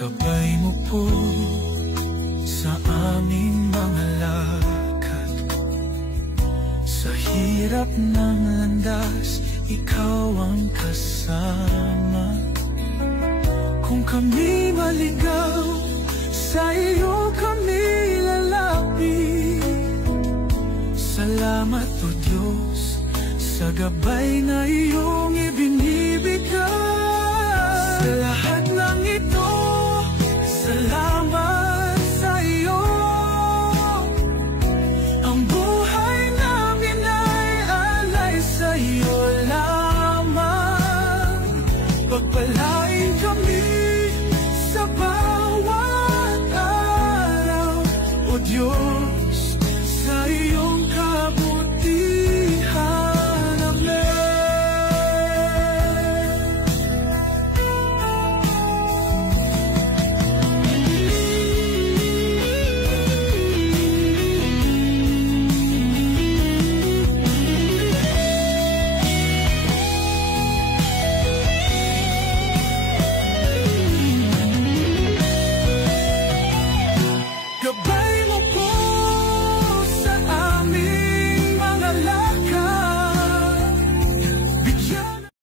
Gabay mo po sa aming mga lakad. Sa hirap ng landas, ikaw ang kasama. Kung kami maligaw, sa iyo kami lalapit. Salamat o Diyos sa gabay na iyong ibinibigay. Sa lahat ng ito, salamat sa iyo. Ang buhay namin ay alay sa iyo lamang. Pagpalain kami sa bawat araw, O Diyos, sa iyong kabutihan. Goodbye.